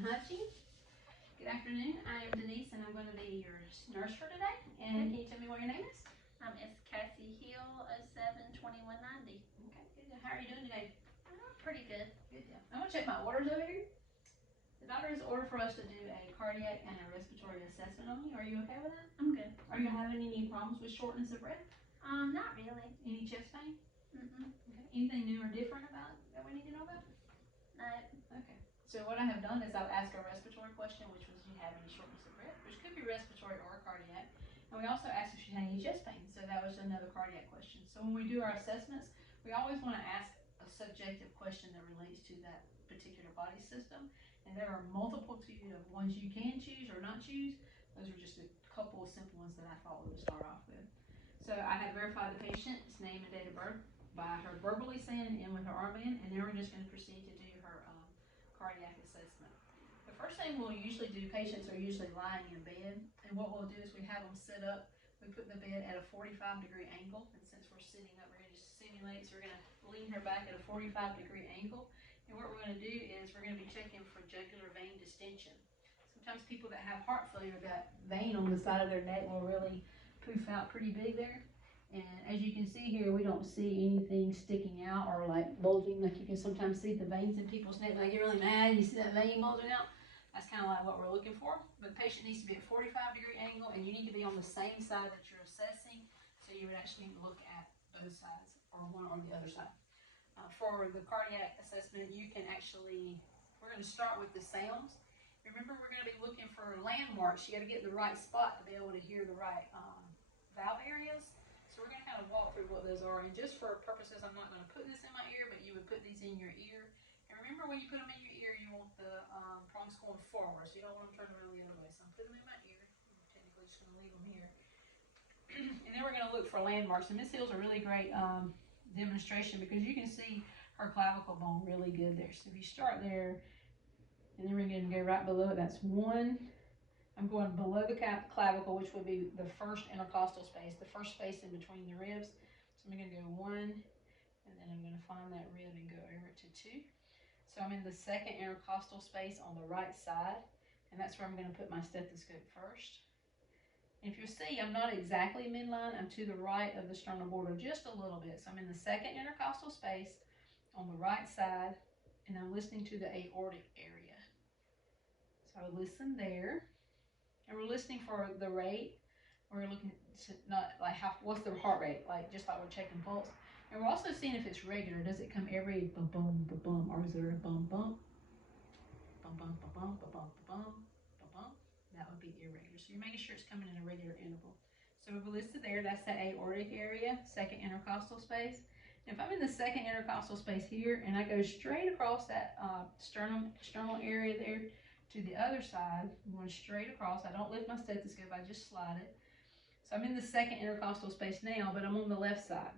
hygiene. Good afternoon. I am Denise, and I'm going to be your nurse for today. And can you tell me what your name is? It's Cassie Hill, 07-2190. Okay, good. How are you doing today? Pretty good. Good deal. I'm going to check my orders over here. The doctor has ordered for us to do a cardiac and a respiratory assessment on you. Are you okay with that? I'm good. Are you having any problems with shortness of breath? Not really. Any chest pain? Mm-mm. Okay. Anything new or different about it that we need to know about? No. Okay. So what I have done is I've asked a respiratory question, which was, do you have any shortness of breath? Which could be respiratory or cardiac. And we also asked if she had any chest pain. So that was another cardiac question. So when we do our assessments, we always want to ask a subjective question that relates to that particular body system. And there are multitude of ones you can choose or not choose. Those are just a couple of simple ones that I thought we would start off with. So I have verified the patient's name and date of birth by her verbally saying it in with her armband, and then we're just going to proceed to do her cardiac assessment. The first thing we'll usually do, patients are usually lying in bed, and what we'll do is we have them sit up. We put the bed at a 45-degree angle, and since we're sitting up, we're going to simulate, so we're going to lean her back at a 45-degree angle. And what we're going to do is we're going to be checking for jugular vein distension. Sometimes people that have heart failure, that vein on the side of their neck will really poof out pretty big there. And as you can see here, we don't see anything sticking out or like bulging. Like you can sometimes see the veins in people's neck. When they get really mad, you see that vein bulging out. That's kind of like what we're looking for. But the patient needs to be at a 45-degree angle, and you need to be on the same side that you're assessing. So you would actually look at both sides, or one or the other side. For the cardiac assessment, you can actually, we're going to start with the sounds. Remember, we're going to be looking for landmarks. You got to get in the right spot to be able to hear the right valve areas. So we're going to kind of walk through what those are. And just for purposes, I'm not going to put this in my ear, but you would put these in your ear. And remember, when you put them in your ear, you want the prongs going forward. So you don't want them turned around the other way. So I'm putting them in my ear. I'm technically just going to leave them here. And then we're going to look for landmarks. And Miss Hill's a really great demonstration because you can see her clavicle bone really good there. So if you start there, and then we're going to go right below it. That's one. I'm going below the clavicle, which would be the first intercostal space, the first space in between the ribs. So I'm going to go 1, and then I'm going to find that rib and go over to 2. So I'm in the second intercostal space on the right side, and that's where I'm going to put my stethoscope first. And if you'll see, I'm not exactly midline. I'm to the right of the sternal border just a little bit. So I'm in the second intercostal space on the right side, and I'm listening to the aortic area. So I would listen there. And we're listening for the rate. We're looking to not like what's the heart rate, like just like we're checking pulse. And we're also seeing if it's regular. Does it come every bum bum bum bum, or is there a bum bum bum bum bum bum bum bum bum bum bum? That would be irregular. So you're making sure it's coming in a regular interval. So we've listed there. That's the aortic area, second intercostal space. If I'm in the second intercostal space here, and I go straight across that sternal area there to the other side, I'm going straight across. I don't lift my stethoscope, I just slide it. So I'm in the second intercostal space now, but I'm on the left side.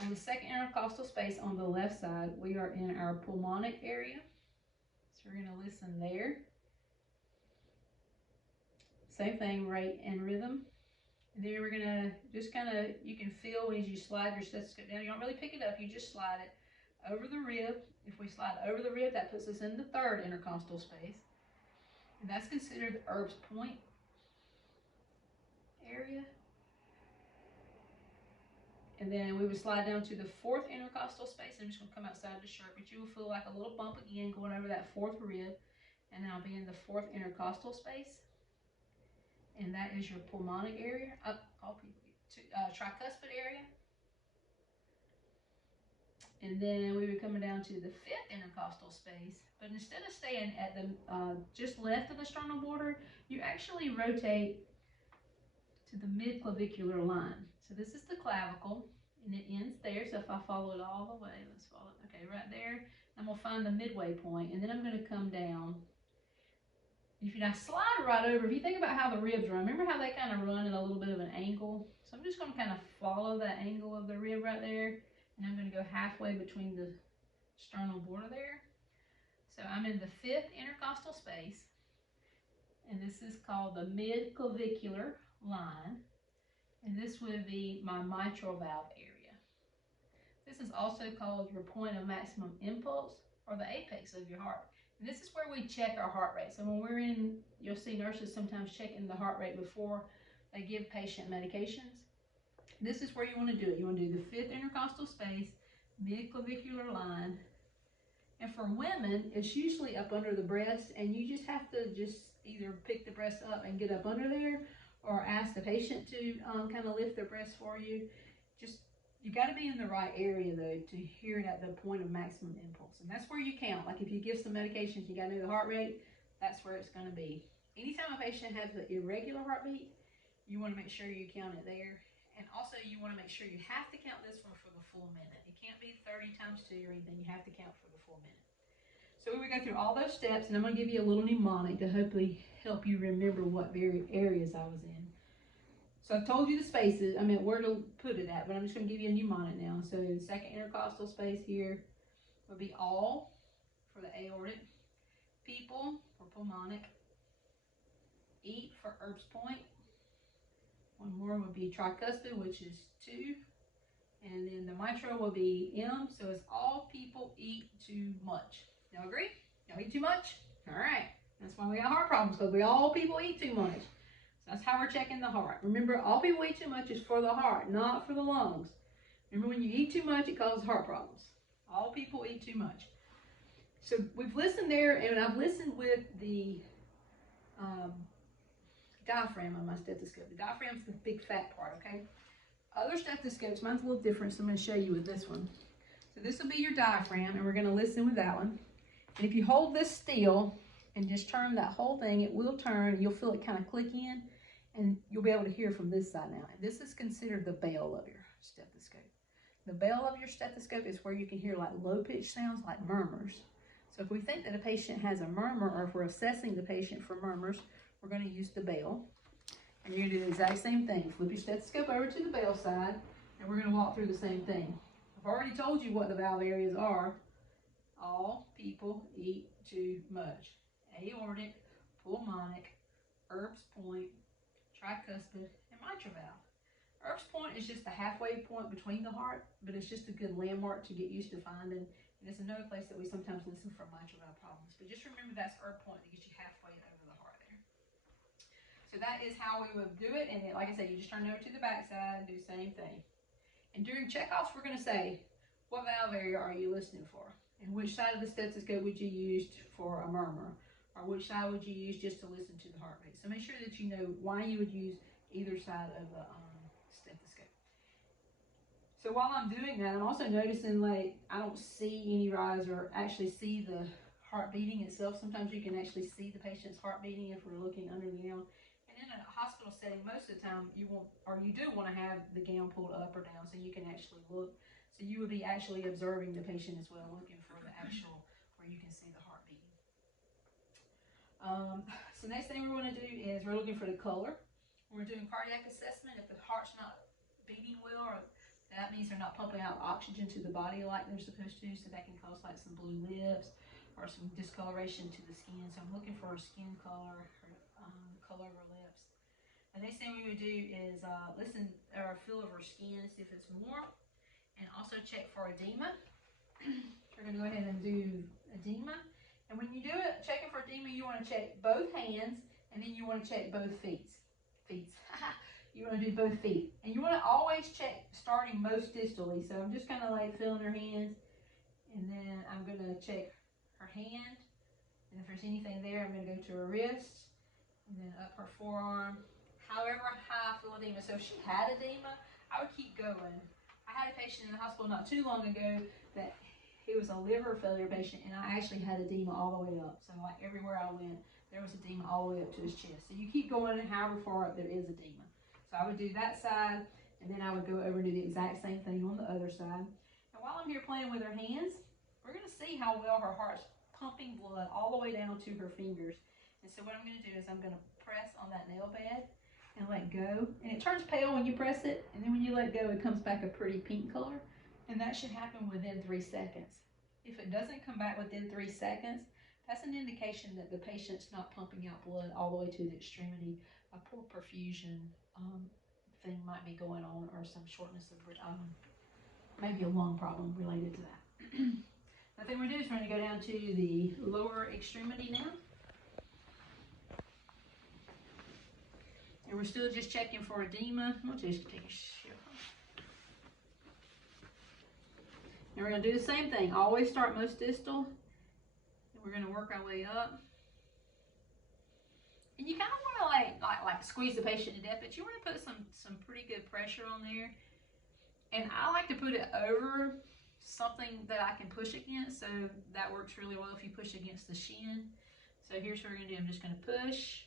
On the second intercostal space on the left side, we are in our pulmonic area. So we're going to listen there. Same thing, rate and rhythm. And then we're going to just kind of, you can feel as you slide your stethoscope down. You don't really pick it up, you just slide it over the rib. If we slide over the rib, that puts us in the third intercostal space. And that's considered the Erb's point area. And then we would slide down to the fourth intercostal space. I'm just going to come outside the shirt, but you will feel like a little bump again going over that fourth rib. And then I'll be in the fourth intercostal space. And that is your pulmonic area, tricuspid area. And then we were coming down to the fifth intercostal space, but instead of staying at the just left of the sternal border, you actually rotate to the mid-clavicular line. So this is the clavicle, and it ends there. So if I follow it all the way, let's follow it. Okay, right there. I'm gonna find the midway point, and then I'm gonna come down. If you now slide right over, if you think about how the ribs run, remember how they kind of run at a little bit of an angle? So I'm just gonna kind of follow that angle of the rib right there. And I'm going to go halfway between the sternal border there. So I'm in the fifth intercostal space. And this is called the mid-clavicular line. And this would be my mitral valve area. This is also called your point of maximum impulse, or the apex of your heart. And this is where we check our heart rate. So when we're in, you'll see nurses sometimes checking the heart rate before they give patient medications. This is where you want to do it. You want to do the 5th intercostal space, mid-clavicular line. And for women, it's usually up under the breast, and you just have to just either pick the breast up and get up under there, or ask the patient to kind of lift their breast for you. You got to be in the right area though to hear it at the point of maximum impulse, and that's where you count. Like if you give some medications, you got to know the heart rate. That's where it's going to be. Anytime a patient has an irregular heartbeat, you want to make sure you count it there. And also you want to make sure you have to count this one for the full minute. It can't be 30 times 2 or anything. You have to count for the full minute. So we go through all those steps, and I'm going to give you a little mnemonic to hopefully help you remember what very areas I was in. So I told you the spaces, I meant where to put it at, but I'm just going to give you a mnemonic now. So the 2nd intercostal space here would be all for the aortic, people for pulmonic, eat for Erb's point. One more would be tricuspid, which is 2. And then the mitral will be M, so it's all people eat too much. Y'all agree? Y'all eat too much? All right. That's why we got heart problems, because we all people eat too much. So that's how we're checking the heart. Remember, all people eat too much is for the heart, not for the lungs. Remember, when you eat too much, it causes heart problems. All people eat too much. So we've listened there, and I've listened with the diaphragm on my stethoscope. The diaphragm's the big fat part, okay? Other stethoscopes, mine's a little different, so I'm going to show you with this one. So this will be your diaphragm, and we're going to listen with that one. And if you hold this still and just turn that whole thing, it will turn, and you'll feel it kind of click in, and you'll be able to hear from this side now. And this is considered the bell of your stethoscope. The bell of your stethoscope is where you can hear like low-pitched sounds like murmurs. So if we think that a patient has a murmur, or if we're assessing the patient for murmurs, we're going to use the bell. And you're going to do the exact same thing. Flip your stethoscope over to the bell side, and we're going to walk through the same thing. I've already told you what the valve areas are. All people eat too much. Aortic, pulmonic, Erb's point, tricuspid, and mitral valve. Erb's point is just the halfway point between the heart, but it's just a good landmark to get used to finding. And it's another place that we sometimes listen for mitral valve problems. But just remember that's Erb point that gets you halfway over the heart there. So that is how we would do it. And then, like I said, you just turn it over to the back side and do the same thing. And during checkoffs, we're going to say, what valve area are you listening for? And which side of the stethoscope would you use for a murmur? Or which side would you use just to listen to the heart rate? So make sure that you know why you would use either side of the stethoscope. So while I'm doing that, I'm also noticing like I don't see any rise or actually see the heart beating itself. Sometimes you can actually see the patient's heart beating if we're looking under the gown. And in a hospital setting, most of the time you do want to have the gown pulled up or down so you can actually look. So you would be actually observing the patient as well, looking for the actual where you can see the heart beating. So next thing we're going to do is we're looking for the color. We're doing cardiac assessment. If the heart's not beating well, or that means they're not pumping out oxygen to the body like they're supposed to, so that can cause like some blue lips or some discoloration to the skin. So I'm looking for a skin color, or color of her lips. The next thing we would do is listen or feel of her skin, see if it's warm, and also check for edema. We're going to go ahead and do edema. And when you do it, checking for edema, you want to check both hands, and then you want to check both feet. You want to do both feet. And you want to always check starting most distally. So I'm just kind of like feeling her hands, and then I'm going to check her hand. And if there's anything there, I'm going to go to her wrist, and then up her forearm. However high I feel edema. So if she had edema, I would keep going. I had a patient in the hospital not too long ago that he was a liver failure patient, and I actually had edema all the way up. So like everywhere I went, there was edema all the way up to his chest. So you keep going however far up there is edema. So I would do that side, and then I would go over and do the exact same thing on the other side. And while I'm here playing with her hands, we're going to see how well her heart's pumping blood all the way down to her fingers. And so what I'm going to do is I'm going to press on that nail bed and let go. And it turns pale when you press it, and then when you let go, it comes back a pretty pink color. And that should happen within 3 seconds. If it doesn't come back within 3 seconds, that's an indication that the patient's not pumping out blood all the way to the extremity. A poor perfusion thing might be going on, or some shortness of maybe a lung problem related to that. I think we're going to do is we're going to go down to the lower extremity now. And we're still just checking for edema. We'll just take a shift. And we're going to do the same thing. Always start most distal. And we're going to work our way up. And you kind of want to like squeeze the patient to death, but you want to put some pretty good pressure on there. And I like to put it over something that I can push against, so that works really well if you push against the shin. So here's what we're going to do. I'm just going to push,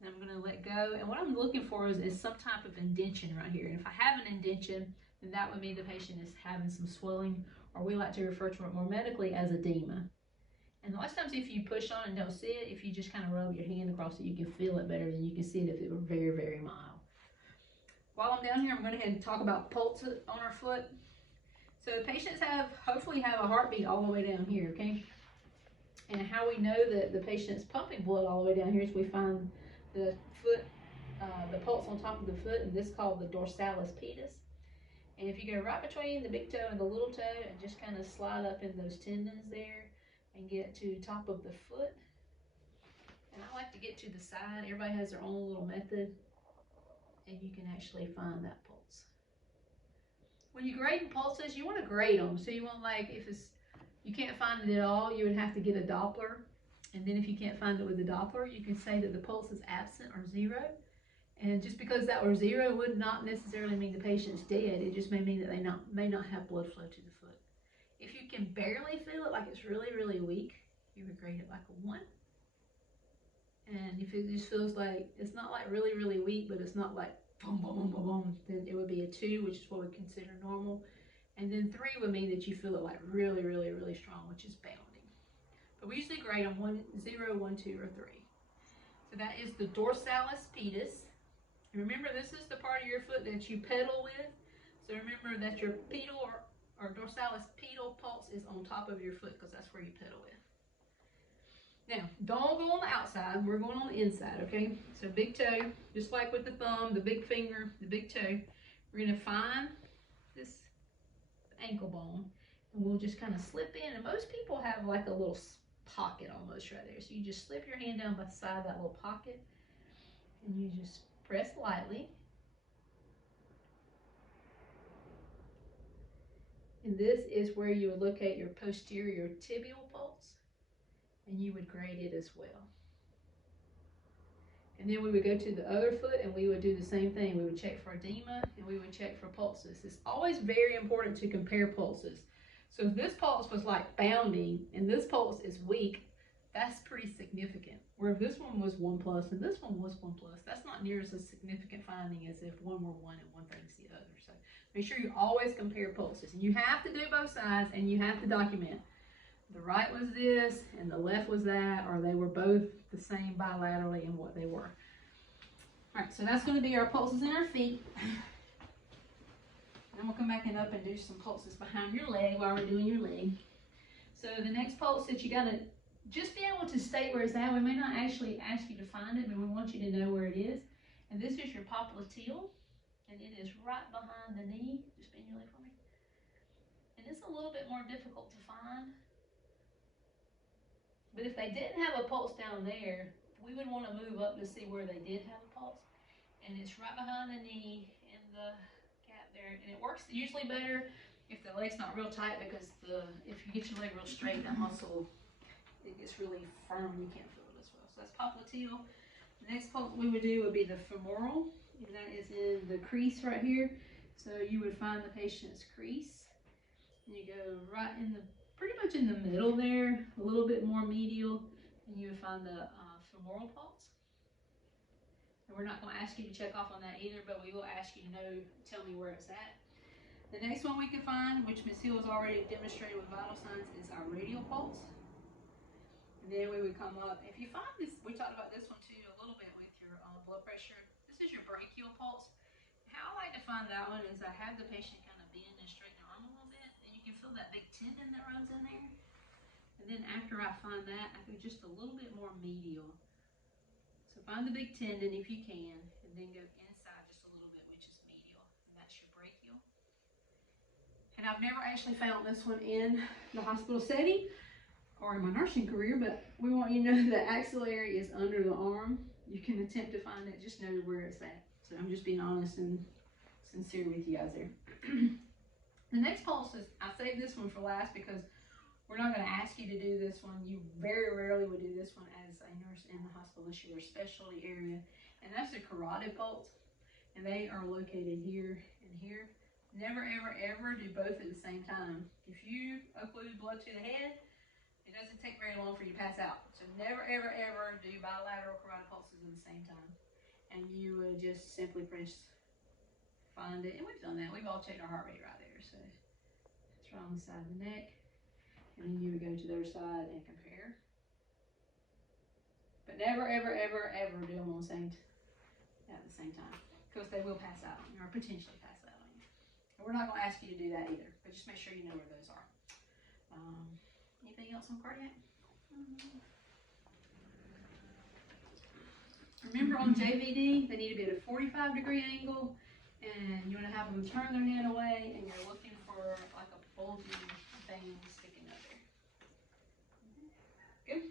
and I'm going to let go. And what I'm looking for is some type of indention right here. And if I have an indention, then that would mean the patient is having some swelling, or we like to refer to it more medically as edema. And a lot of times if you push on and don't see it, if you just kind of rub your hand across it, you can feel it better than you can see it if it were very, very mild. While I'm down here, I'm going to go ahead and talk about pulse on our foot. So patients hopefully have a heartbeat all the way down here, okay? And how we know that the patient's pumping blood all the way down here is we find the foot, the pulse on top of the foot, and this is called the Dorsalis Pedis. And if you go right between the big toe and the little toe and just kind of slide up in those tendons there and get to the top of the foot. And I like to get to the side. Everybody has their own little method, and you can actually find that pulse. When you grade pulses, you want to grade them. So you want, like, if you can't find it at all, you would have to get a Doppler. And then if you can't find it with the Doppler, you can say that the pulse is absent or zero. And just because that were zero would not necessarily mean the patient's dead. It just may mean that they may not have blood flow to the foot. If you can barely feel it, like it's really, really weak, you would grade it like a 1. And if it just feels like, it's not like really, really weak, but it's not like boom, boom, boom, boom, boom, then it would be a 2, which is what we consider normal. And then 3 would mean that you feel it like really, really, really strong, which is bounding. But we usually grade them 1, 0, 1, 2, or 3. So that is the Dorsalis Pedis. And remember, this is the part of your foot that you pedal with. So remember that your pedal or Dorsalis pedal pulse is on top of your foot, because that's where you pedal with. Now, don't go on the outside. We're going on the inside, okay? So big toe, just like with the thumb, the big finger, the big toe. We're going to find this ankle bone, and we'll just kind of slip in. And most people have like a little pocket almost right there. So you just slip your hand down by the side of that little pocket, and you just press lightly. And this is where you would locate your posterior tibial pulse, and you would grade it as well. And then we would go to the other foot and we would do the same thing. We would check for edema and we would check for pulses. It's always very important to compare pulses. So if this pulse was like bounding and this pulse is weak, that's pretty significant. Where if this one was 1+ and this one was 1+, that's not near as a significant finding as if one were 1 and one thing's the other. So make sure you always compare pulses. And you have to do both sides, and you have to document. The right was this and the left was that, or they were both the same bilaterally in what they were. All right, so that's going to be our pulses in our feet. Then we'll come back and up and do some pulses behind your leg while we're doing your leg. So the next pulse that you got to just be able to state where it's at. We may not actually ask you to find it, but we want you to know where it is. And this is your popliteal, and it is right behind the knee. Just bend your leg for me. And it's a little bit more difficult to find. But if they didn't have a pulse down there, we would want to move up to see where they did have a pulse. And it's right behind the knee in the gap there. And it works usually better if the leg's not real tight, because if you get your leg real straight, that muscle, it gets really firm. You can't feel it as well. So that's popliteal. The next pulse we would do would be the femoral. And that is in the crease right here. So you would find the patient's crease. And you go right in the, pretty much in the middle there, a little bit more medial, and you would find the femoral pulse. And we're not going to ask you to check off on that either, but we will ask you to tell me where it's at. The next one we can find, which Ms. Hill has already demonstrated with vital signs, is our radial pulse. And then we would come up. If you find this, we talked about this one too a little bit with your blood pressure. This is your brachial pulse. How I like to find that one is I have the patient kind of bend and straighten their arm a little bit, and you can feel that big tendon that runs in there. And then after I find that, I go just a little bit more medial. So find the big tendon if you can, and then go inside just a little bit, which is medial, and that's your brachial. And I've never actually found this one in the hospital setting or in my nursing career, but we want you to know the axillary is under the arm. You can attempt to find it, just know where it's at. So I'm just being honest and sincere with you guys there. The next pulse is, I saved this one for last because we're not going to ask you to do this one. You very rarely would do this one as a nurse in the hospital unless you're a specialty area. And that's the carotid pulse. And they are located here and here. Never, ever, ever do both at the same time. If you occlude blood to the head, it doesn't take very long for you to pass out. So never, ever, ever do bilateral carotid pulses at the same time. And you would just simply press, find it. And we've done that. We've all checked our heart rate right there. So it's right on the side of the neck. And then you would go to the other side and compare. But never, ever, ever, ever do them on at the same time. Because they will pass out on you, or potentially pass out on you. And we're not going to ask you to do that either, but just make sure you know where those are. Anything else on cardiac? Remember on JVD, they need to be at a 45-degree angle, and you want to have them turn their head away, and you're looking for like a bulging thing sticking up there. Good?